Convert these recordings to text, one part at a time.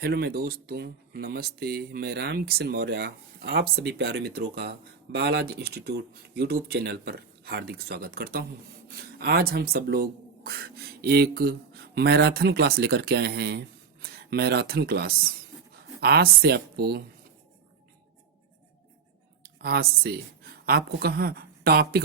Hello मेरे दोस्तों, नमस्ते। मैं राम किशन मौर्य आप सभी प्यारे मित्रों का बालाजी इंस्टीट्यूट यूट्यूब चैनल पर हार्दिक स्वागत करता हूं। आज हम सब लोग एक मैराथन क्लास लेकर के आए हैं। मैराथन क्लास आज से आपको कहाँ टॉपिक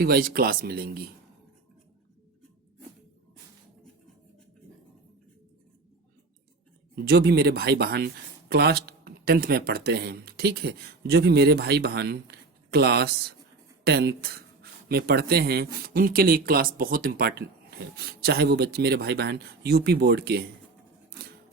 वाइज क्लास मिलेंगी। जो भी मेरे भाई बहन क्लास 10th में पढ़ते हैं, ठीक है, जो भी मेरे भाई बहन क्लास 10th में पढ़ते हैं उनके लिए क्लास बहुत इम्पोर्टेंट है। चाहे वो बच्चे मेरे भाई बहन यूपी बोर्ड के हैं,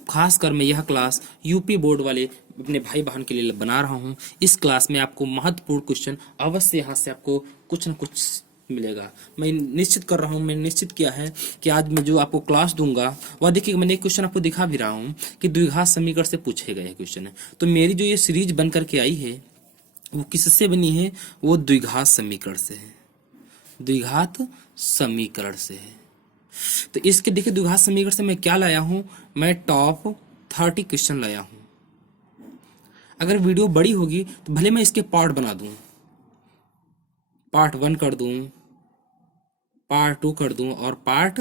खासकर मैं यह क्लास यूपी बोर्ड वाले अपने भाई बहन के लिए बना रहा हूँ। इस क्लास में आपको महत्वपूर्ण क्वेश्चन अवश्य यहाँ से आपको कुछ न कुछ मिलेगा। मैं निश्चित कर रहा हूँ, मैंने निश्चित किया है कि आज मैं जो आपको क्लास दूंगा वह देखिए, मैंने एक क्वेश्चन आपको दिखा भी रहा हूँ कि द्विघात समीकरण से पूछे गए क्वेश्चन है। तो मेरी जो ये सीरीज बन करके आई है वो किससे बनी है? वो द्विघात समीकरण से है। द्विघात समीकरण से है। तो इसके देखिए, द्विघात समीकरण से मैं क्या लाया हूं? मैं टॉप 30 क्वेश्चन लाया हूं। अगर वीडियो बड़ी होगी तो भले मैं इसके पार्ट बना दूं, पार्ट 1 कर दूं, पार्ट 2 कर दूं और पार्ट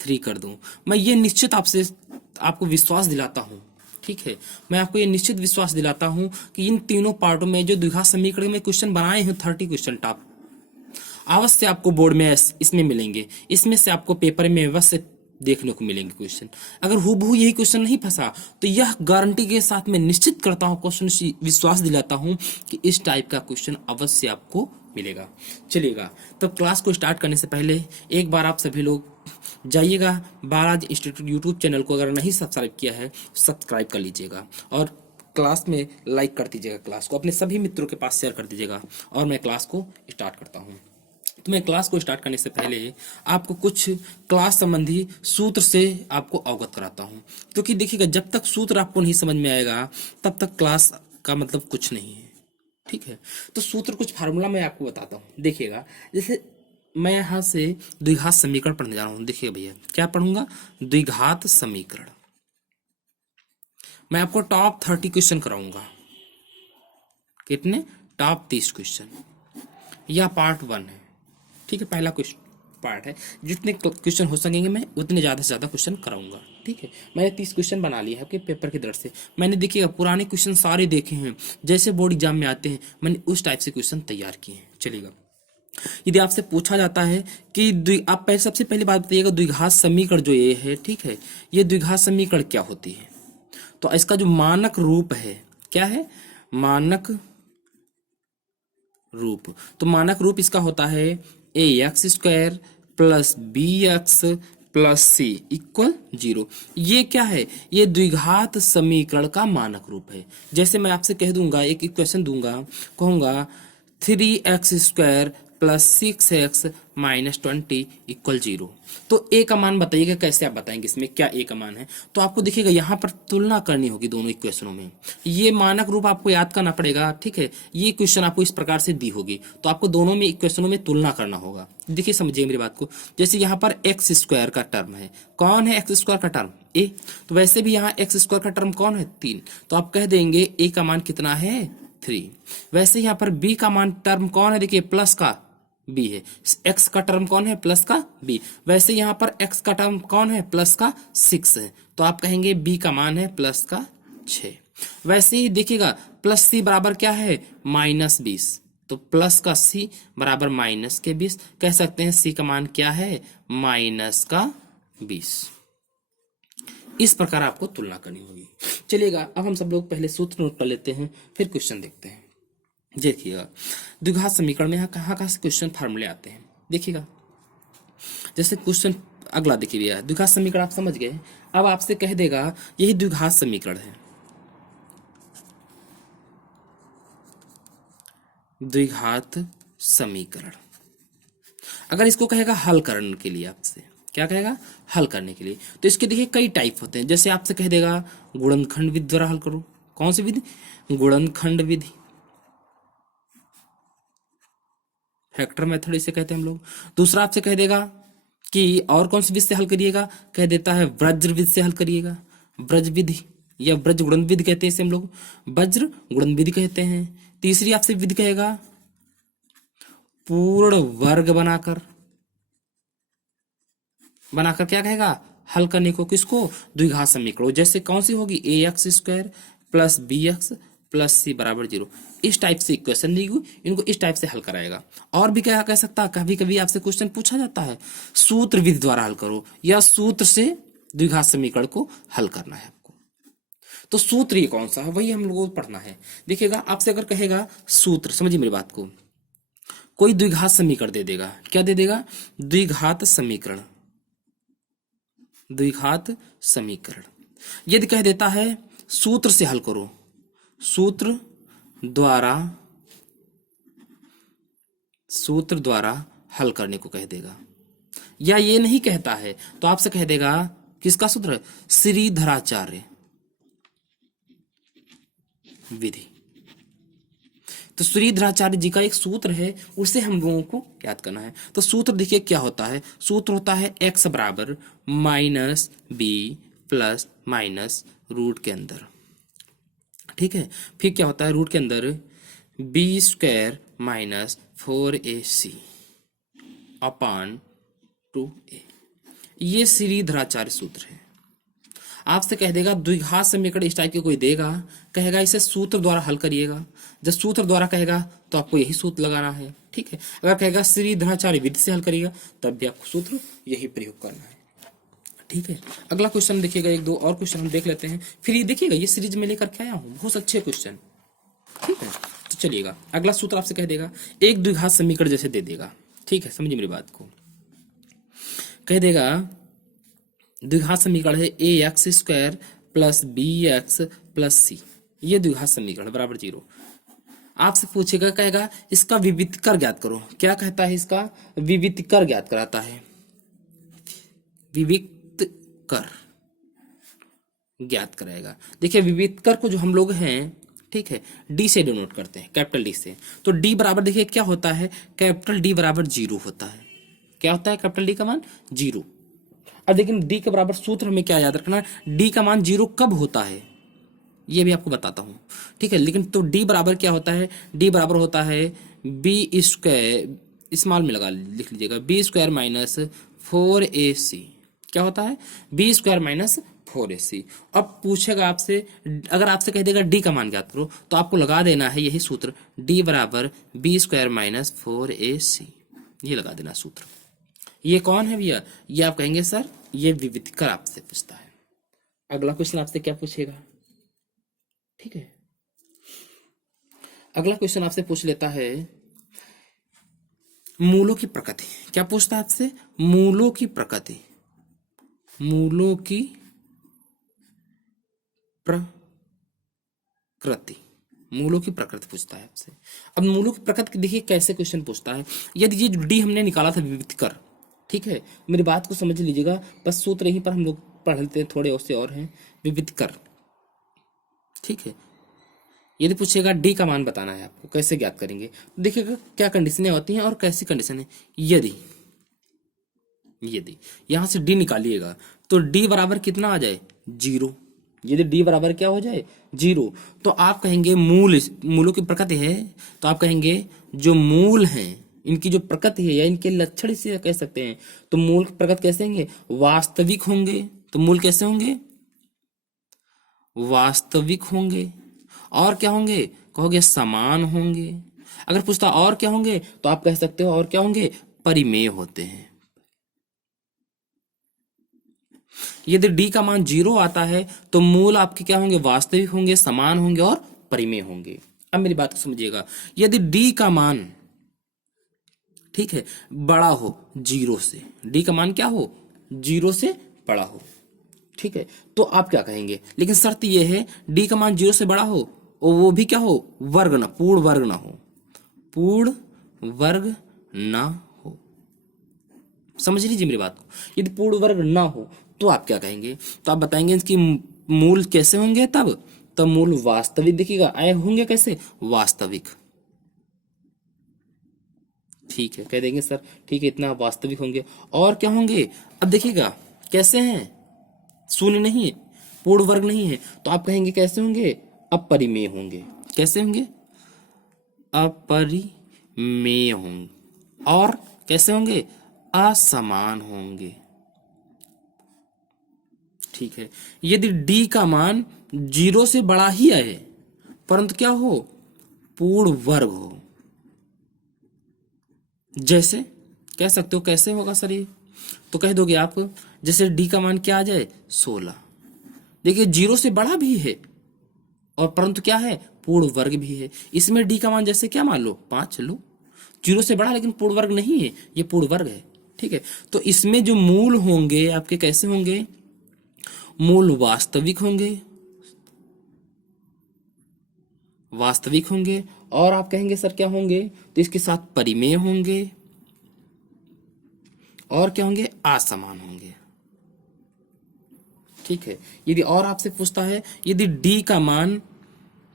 3 कर दूं। मैं ये निश्चित आपको विश्वास दिलाता हूं, ठीक है, मैं आपको ये निश्चित विश्वास दिलाता हूं कि इन तीनों पार्टों में जो द्विघात समीकरण में क्वेश्चन बनाए हैं 30 क्वेश्चन टॉप, अवश्य आपको बोर्ड में इसमें मिलेंगे। इसमें से आपको पेपर में अवश्य देखने को मिलेंगे क्वेश्चन। अगर हूबहू यही क्वेश्चन नहीं फंसा तो यह गारंटी के साथ मैं निश्चित करता हूं, क्वेश्चन विश्वास दिलाता हूं कि इस टाइप का क्वेश्चन अवश्य आपको मिलेगा। चलिएगा, तो क्लास को स्टार्ट करने से पहले एक बार आप सभी लोग जाइएगा बालाजी इंस्टीट्यूट यूट्यूब चैनल को, अगर नहीं सब्सक्राइब किया है सब्सक्राइब कर लीजिएगा और क्लास में लाइक कर दीजिएगा, क्लास को अपने सभी मित्रों के पास शेयर कर दीजिएगा। और मैं क्लास को स्टार्ट करता हूँ। तो मैं क्लास को स्टार्ट करने से पहले आपको कुछ क्लास संबंधी सूत्र से आपको अवगत कराता हूं, क्योंकि देखिएगा, जब तक सूत्र आपको नहीं समझ में आएगा तब तक क्लास का मतलब कुछ नहीं है, ठीक है। तो सूत्र कुछ फार्मूला मैं आपको बताता हूं। देखिएगा, जैसे मैं यहां से द्विघात समीकरण पढ़ने जा रहा हूं। देखिए भैया, क्या पढ़ूंगा? द्विघात समीकरण। मैं आपको टॉप 30 क्वेश्चन कराऊंगा। कितने? Top 30 question. यह पार्ट 1 है, ठीक है, पहला क्वेश्चन पार्ट है। जितने क्वेश्चन हो सकेंगे मैं उतने ज़्यादा से ज़्यादा क्वेश्चन कराऊंगा, ठीक है। मैंने 30 क्वेश्चन बना लिए हैं आपके पेपर की दृष्टि से। मैंने देखिएगा पुराने क्वेश्चन सारे देखे हैं, जैसे बोर्ड एग्जाम में आते हैं मैंने उस टाइप से क्वेश्चन तैयार किए हैं। चलिएगा, यदि आपसे पूछा जाता है कि आप पहले सबसे पहली बात बताइएगा, द्विघात समीकरण जो ये है, ठीक है, ये द्विघात समीकरण क्या होती है? तो इसका जो मानक रूप है, क्या है? मानक रूप। तो मानक रूप इसका होता है A X square plus B X plus C equal 0। ये क्या है? ये द्विघात समीकरण का मानक रूप है। जैसे मैं आपसे कह दूंगा, एक इक्वेशन दूंगा, कहूंगा 3x² plus 6x minus 20 equal 0। तो ए का मान बताइएगा, कैसे आप बताएंगे इसमें क्या ए का मान है? तो आपको देखिएगा यहाँ पर तुलना करनी होगी दोनों इक्वेशनों में। ये मानक रूप आपको याद करना पड़ेगा, ठीक है। ये क्वेश्चन आपको इस प्रकार से दी होगी, तो आपको दोनों में इक्वेशनों में तुलना करना होगा। देखिए, समझिए मेरी बात को। जैसे यहाँ पर x² का टर्म है, कौन है x² का टर्म? ए। तो वैसे भी यहाँ x² का टर्म कौन है? 3। तो आप कह देंगे ए का मान कितना है? 3। वैसे यहाँ पर b का मान टर्म कौन है? देखिए, प्लस का b है। x का टर्म कौन है? प्लस का b। वैसे यहाँ पर x का टर्म कौन है? प्लस का 6 है। तो आप कहेंगे b का मान है प्लस का 6। वैसे ही देखिएगा, प्लस c बराबर क्या है? माइनस 20। तो प्लस का c बराबर माइनस के 20। कह सकते हैं c का मान क्या है? माइनस का 20। इस प्रकार आपको तुलना करनी होगी। चलिएगा, अब हम सब लोग पहले सूत्र नोट कर लेते हैं, फिर क्वेश्चन देखते हैं। देखिएगा, द्विघात समीकरण में यहाँ कहाँ से क्वेश्चन फार्मूले आते हैं। देखिएगा, जैसे क्वेश्चन अगला देखिए भैया, द्विघात समीकरण आप समझ गए। अब आपसे कह देगा यही द्विघात समीकरण है। द्विघात समीकरण, अगर इसको कहेगा हल करने के लिए, आपसे क्या कहेगा? हल करने के लिए। तो इसके देखिए कई टाइप होते हैं। जैसे आपसे कह देगा गुणनखंड विधि द्वारा हल करो। कौन सी विधि? गुणनखंड विधि, फैक्टर मेथड इसे कहते हैं हम लोग। दूसरा आपसे कह देगा कि और कौन सी विधि से हल करिएगा, कह देता है वज्र विधि से हल करिएगा। ब्रज विधि या ब्रज गुणन विधि कहते हैं इसे हम लोग, वज्र गुणन विधि कहते हैं। तीसरी आपसे विधि कहेगा पूर्ण वर्ग बनाकर क्या कहेगा, हल करने को, किसको, द्विघात समीकरण। जैसे कौन सी होगी, A X square plus B X plus C बराबर 0। इस टाइप से इक्वेशन दी गई, इनको इस टाइप से हल कराएगा। और भी क्या कह सकता है, कभी कभी आपसे क्वेश्चन पूछा जाता है सूत्र विधि द्वारा हल करो, या सूत्र से द्विघात समीकरण को हल करना है आपको। तो सूत्र ये कौन सा है, वही हम लोगों को पढ़ना है। देखिएगा आपसे अगर कहेगा सूत्र, समझिए मेरी बात को, कोई द्विघात समीकरण दे देगा, क्या दे देगा, द्विघात समीकरण, द्विघात समीकरण। यदि कह देता है सूत्र से हल करो, सूत्र द्वारा हल करने को कह देगा। या ये नहीं कहता है तो आपसे कह देगा किसका सूत्र, श्रीधराचार्य विधि। तो श्रीधराचार्य जी का एक सूत्र है, उसे हम लोगों को याद करना है। तो सूत्र देखिए क्या होता है, सूत्र होता है x बराबर minus b plus minus root के अंदर, ठीक है। फिर क्या होता है, रूट के अंदर बी स्क्वायर माइनस 4ac अपान 2a। ये श्रीधराचार्य सूत्र है। आपसे कह देगा द्विघात समीकरण इस टाइप के कोई देगा, कहेगा इसे सूत्र द्वारा हल करिएगा। जब सूत्र द्वारा कहेगा तो आपको यही सूत्र लगाना है, ठीक है। अगर कहेगा श्रीधराचार्य विधि से हल करिएगा तब भी आपको सूत्र यही प्रयोग करना है, ठीक है। अगला क्वेश्चन देखिएगा, एक दो और क्वेश्चन हम देख लेते हैं, फिर ये देखिएगा ये सीरीज में लेकर के आया हूँ, बहुत अच्छे क्वेश्चन, ठीक है। तो चलिएगा अगला सूत्र आपसे कह देगा एक द्विघात समीकरण जैसे दे देगा, ठीक है, समझिए मेरी बात को। कह देगा द्विघात समीकरण है A X square plus B X plus C, ये द्विघात समीकरण बराबर 0। आपसे पूछेगा, कहेगा इसका विवितकर ज्ञात करो। क्या कहता है, इसका विवितकर ज्ञात कराता है, विवितकर ज्ञात कराएगा। देखिए विवितकर को जो हम लोग हैं, ठीक है, डी से डिनोट करते हैं, कैपिटल डी से। तो डी बराबर देखिए क्या होता है, कैपिटल डी बराबर 0 होता है। क्या होता है, कैपिटल डी का मान 0। अब लेकिन डी के बराबर सूत्र हमें क्या याद रखना है, डी का मान 0 कब होता है ये भी आपको बताता हूं, ठीक है। लेकिन तो डी बराबर क्या होता है, डी बराबर होता है बी स्क्वायर, स्मॉल में लगा लिख लीजिएगा, बी स्क्वायर माइनस 4ac। क्या होता है, बी स्क्वायर माइनस 4ac। अब पूछेगा आपसे, अगर आपसे कह देगा डी का मान ज्ञात करो, तो आपको लगा देना है यही सूत्र, डी बराबर बी स्क्वायर माइनस 4ac, ये लगा देना सूत्र। ये कौन है भैया, ये आप कहेंगे सर ये विवितकर आपसे पूछता है। अगला क्वेश्चन आपसे क्या पूछेगा, ठीक है। अगला क्वेश्चन आपसे पूछ लेता है मूलों की प्रकृति। क्या पूछता है आपसे, मूलों की प्रकृति, मूलों की प्रकृति, मूलों की प्रकृति पूछता है आपसे। अब मूलों की प्रकृति देखिए कैसे क्वेश्चन पूछता है। यदि ये डी हमने निकाला था विवितकर, ठीक है, मेरी बात को समझ लीजिएगा, बस सूत्र यहीं पर हम लोग पढ़ लेते हैं, थोड़े उससे और हैं, विवितकर, ठीक है। यदि पूछेगा डी का मान बताना है आपको, कैसे ज्ञात करेंगे, तो देखिएगा क्या कंडीशनें होती हैं और कैसी कंडीशन है। यदि यहां से डी निकालिएगा तो डी बराबर कितना आ जाए, 0। यदि डी बराबर क्या हो जाए, 0, तो आप कहेंगे मूलों की प्रकृति है, तो आप कहेंगे जो मूल हैं इनकी जो प्रकृति है या इनके लक्षण से कह सकते हैं, तो मूल की प्रकृति कैसे होंगे, वास्तविक होंगे। तो मूल कैसे होंगे, वास्तविक होंगे। और क्या होंगे, कहोगे समान होंगे। अगर पूछता और क्या होंगे, तो आप कह सकते हो और क्या होंगे, परिमेय होते हैं। यदि डी का मान 0 आता है तो मूल आपके क्या होंगे, वास्तविक होंगे, समान होंगे और परिमेय होंगे। अब मेरी बात को समझिएगा, यदि डी का मान, ठीक है, बड़ा हो 0 से, डी का मान क्या हो, 0 से बड़ा हो, ठीक है, तो आप क्या कहेंगे। लेकिन शर्त यह है डी का मान 0 से बड़ा हो और वो भी क्या हो, वर्ग ना, पूर्ण वर्ग ना हो, पूर्ण वर्ग ना हो। समझ लीजिए मेरी बात को, यदि पूर्ण वर्ग ना हो तो आप क्या कहेंगे, तो आप बताएंगे इसकी मूल कैसे होंगे, तब मूल वास्तविक, देखिएगा आए होंगे कैसे, वास्तविक, ठीक है, कह देंगे सर ठीक है इतना वास्तविक होंगे। और क्या होंगे, अब देखिएगा कैसे हैं, शून्य नहीं है, पूर्ण वर्ग नहीं है, तो आप कहेंगे कैसे होंगे, अपरिमेय होंगे। कैसे होंगे, अपरिमेय होंगे। और कैसे होंगे, असमान होंगे। ठीक है, यदि d का मान 0 से बड़ा ही आए परंतु क्या हो, पूर्ण वर्ग हो। जैसे कह सकते हो कैसे होगा सर ये, तो कह दोगे आप जैसे d का मान क्या आ जाए 16। देखिए 0 से बड़ा भी है और परंतु क्या है, पूर्ण वर्ग भी है। इसमें d का मान जैसे क्या मान लो 5 लो, 0 से बड़ा लेकिन पूर्ण वर्ग नहीं है, ये पूर्ण वर्ग है। ठीक है, तो इसमें जो मूल होंगे आपके कैसे होंगे, मूल वास्तविक होंगे, वास्तविक होंगे। और आप कहेंगे सर क्या होंगे, तो इसके साथ परिमेय होंगे और क्या होंगे, असमान होंगे। ठीक है, यदि और आपसे पूछता है यदि d का मान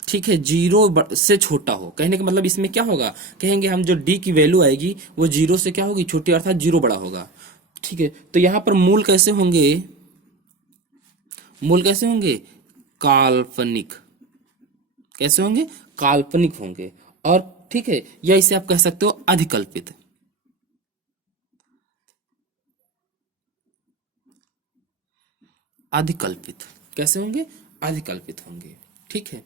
ठीक है 0 से छोटा हो, कहने का मतलब इसमें क्या होगा, कहेंगे हम जो d की वैल्यू आएगी वो 0 से क्या होगी, छोटी, अर्थात 0 बड़ा होगा। ठीक है, तो यहां पर मूल कैसे होंगे, मूल कैसे होंगे, काल्पनिक। कैसे होंगे, काल्पनिक होंगे। और ठीक है, या इसे आप कह सकते हो अधिकल्पित। अधिकल्पित कैसे होंगे, अधिकल्पित होंगे। ठीक है,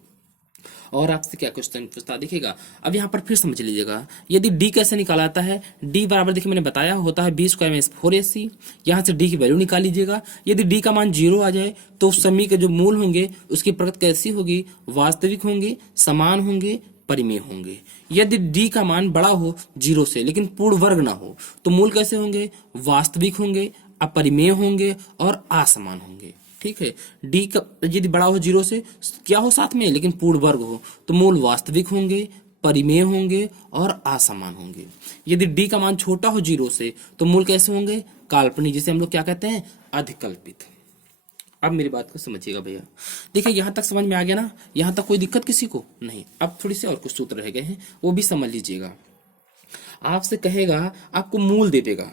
और आपसे क्या क्वेश्चन पूछता देखिएगा, अब यहाँ पर फिर समझ लीजिएगा, यदि d कैसे निकाला जाता है, d बराबर देखिए मैंने बताया होता है b स्क्वायर माइनस 4ac। यहाँ से d की वैल्यू निकाल लीजिएगा। यदि d का मान 0 आ जाए तो उस समी के जो मूल होंगे उसकी प्रकृति कैसी होगी, वास्तविक होंगे, समान होंगे, परिमेय होंगे। यदि d का मान बड़ा हो 0 से लेकिन पूर्ण वर्ग ना हो तो मूल कैसे होंगे, वास्तविक होंगे, अपरिमेय होंगे और असमान होंगे। ठीक है, डी का यदि बड़ा हो 0 से, क्या हो साथ में लेकिन पूर्ण वर्ग हो, तो मूल वास्तविक होंगे, परिमेय होंगे और असमान होंगे। यदि डी का मान छोटा हो 0 से तो मूल कैसे होंगे, काल्पनिक, जिसे हम लोग क्या कहते हैं, अधिकल्पित। अब मेरी बात को समझिएगा भैया, देखिए यहां तक समझ में आ गया ना, यहां तक कोई दिक्कत किसी को नहीं। अब थोड़ी सी और कुछ सूत्र रह गए हैं वो भी समझ लीजिएगा। आपसे कहेगा, आपको मूल दे देगा,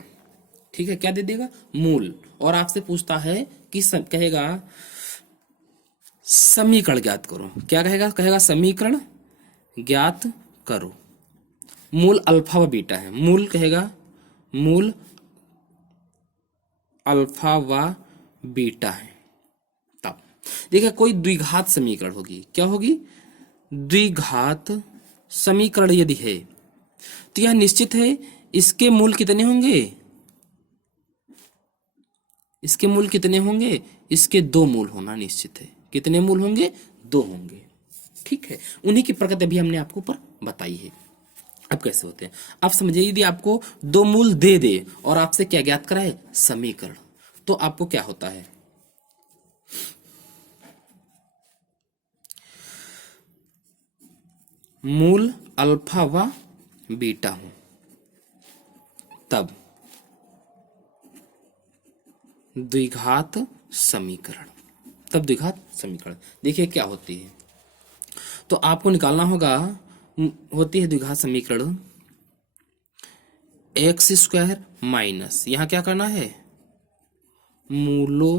ठीक है, क्या दे देगा, मूल, और आपसे पूछता है कि कहेगा समीकरण ज्ञात करो। क्या कहेगा, कहेगा समीकरण ज्ञात करो। मूल अल्फा व बीटा है, मूल कहेगा मूल अल्फा व बीटा है। तब देखिए कोई द्विघात समीकरण होगी, क्या होगी, द्विघात समीकरण यदि है तो यह निश्चित है इसके मूल कितने होंगे, इसके मूल कितने होंगे, इसके 2 मूल होना निश्चित है। कितने मूल होंगे, 2 होंगे। ठीक है, उन्हीं की प्रकृति अभी हमने आपको ऊपर बताई है। अब कैसे होते हैं, आप समझिए, यदि आपको 2 मूल दे दे और आपसे क्या ज्ञात कराए, समीकरण, तो आपको क्या होता है, मूल अल्फा व बीटा हो, तब द्विघात समीकरण, तब द्विघात समीकरण। देखिए क्या होती है, तो आपको निकालना होगा, होती है द्विघात समीकरण एक्स स्क्वायर माइनस, यहां क्या करना है, मूलों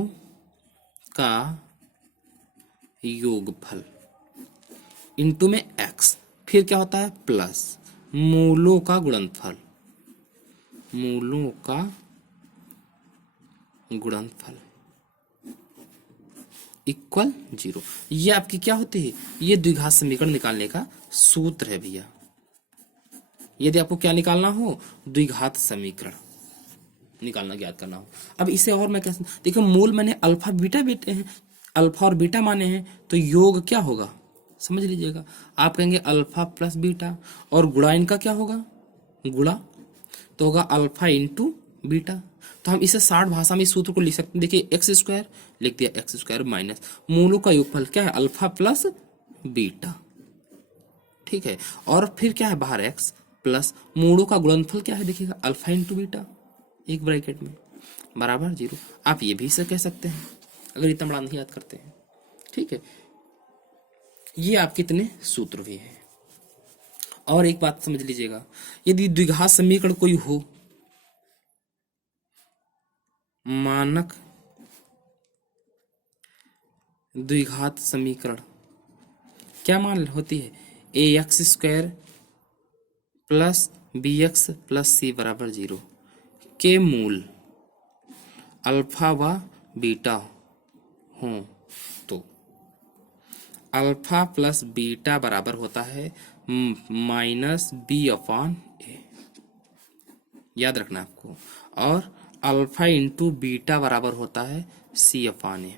का योगफल इनटू में एक्स, फिर क्या होता है प्लस मूलों का गुणनफल, मूलों का गुणनफल इक्वल 0। ये आपकी क्या होती है, ये द्विघात समीकरण निकालने का सूत्र है भैया। यदि आपको क्या निकालना हो, द्विघात समीकरण निकालना, ज्ञात करना हो। अब इसे और मैं कैसे, देखो मूल मैंने अल्फा बीटा बेटे हैं, अल्फा और बीटा माने हैं, तो योग क्या होगा समझ लीजिएगा। आप कहेंगे अल्फा प्लस बीटा, और गुणा इनका क्या होगा, गुणा, तो होगा अल्फा इंटू बीटा। तो हम इसे 60 भाषा में इस सूत्र को लिख सकते हैं। देखिए एक्स स्क्वायर लिख दिया, एक्स स्क्वायर माइनस मूलों का योगफल क्या है, अल्फा प्लस बीटा। ठीक है, और फिर क्या है बाहर एक्स प्लस मूलों का गुणनफल क्या है, देखिएगा अल्फा इंटू बीटा, एक ब्रैकेट में बराबर 0। आप ये भी इसे कह सकते हैं अगर इतना बड़ा नहीं याद करते हैं। ठीक है, ये आपके इतने सूत्र भी है। और एक बात समझ लीजिएगा, यदि द्विघात समीकरण कोई हो, मानक द्विघात समीकरण क्या मान होती है, A X square plus B X plus C बराबर 0 के मूल अल्फा व बीटा हों तो अल्फा प्लस बीटा बराबर होता है माइनस बी अपॉन ए, याद रखना आपको, और अल्फा इंटू बीटा बराबर होता है सी अपॉन ए।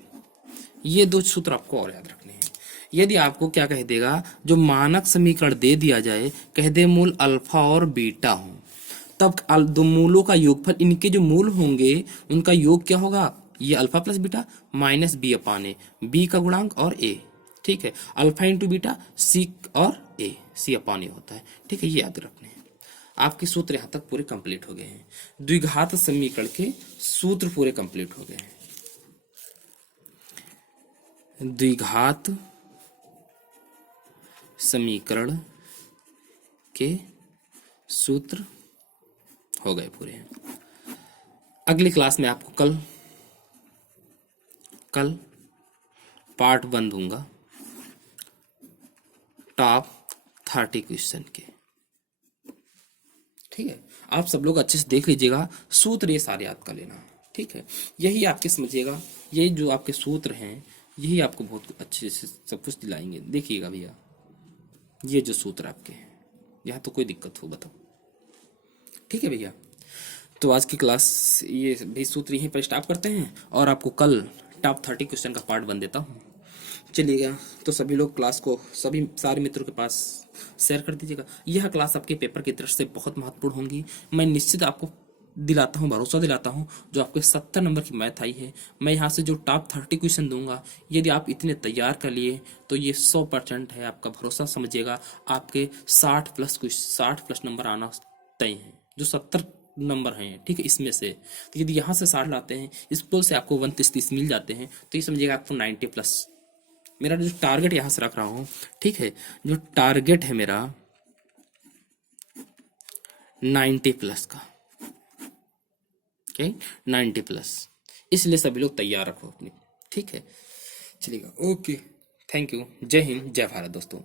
ये दो सूत्र आपको और याद रखने हैं। यदि आपको क्या कह देगा, जो मानक समीकरण दे दिया जाए, कह दे मूल अल्फा और बीटा हो, तब दो मूलों का योगफल, इनके जो मूल होंगे उनका योग क्या होगा, ये alpha plus beta minus B upon A, B का गुणांक और ए, ठीक है, अल्फा इंटू बीटा सी और ए, सी अपॉन ए होता है, ठीक है, ये याद रखने हैं। आपके सूत्र यहां तक पूरे कंप्लीट हो गए हैं, द्विघात समीकरण के सूत्र पूरे कंप्लीट हो गए हैं। द्विघात समीकरण के सूत्र हो गए पूरे। अगली क्लास में आपको कल पार्ट 1 दूंगा टॉप 30 क्वेश्चन के, ठीक है। आप सब लोग अच्छे से देख लीजिएगा, सूत्र ये सारे याद कर लेना, ठीक है। यही आपके समझिएगा, ये जो आपके सूत्र हैं यही आपको बहुत अच्छे से सब कुछ दिलाएंगे। देखिएगा भैया, ये जो सूत्र आपके हैं, यहाँ तो कोई दिक्कत हो बताओ, ठीक है भैया। तो आज की क्लास ये भी सूत्र यहीं पर स्टॉप करते हैं, और आपको कल टॉप 30 क्वेश्चन का पार्ट 1 देता हूँ। चलिएगा, तो सभी लोग क्लास को सभी सारे मित्रों के पास शेयर कर दीजिएगा। यह क्लास आपके पेपर की दृष्टि से बहुत महत्वपूर्ण होंगी। मैं निश्चित आपको दिलाता हूँ, भरोसा दिलाता हूँ, जो आपके 70 नंबर की मैथ आई है, मैं यहाँ से जो टॉप 30 क्वेश्चन दूंगा, यदि आप इतने तैयार कर लिए तो ये 100% है, आपका भरोसा समझिएगा। आपके 60+ नंबर आना तय है, जो 70 नंबर हैं, ठीक है, इसमें से। तो यदि यहाँ से 60 लाते हैं, स्कूल से आपको 29-30 मिल जाते हैं, तो ये समझिएगा आपको 90+। मेरा जो टारगेट यहाँ से रख रहा हूँ, ठीक है, जो टारगेट है मेरा 90+ का, ओके, 90+, इसलिए सभी लोग तैयार रखो अपनी, ठीक है। चलिएगा, ओके, थैंक यू, जय हिंद, जय भारत दोस्तों।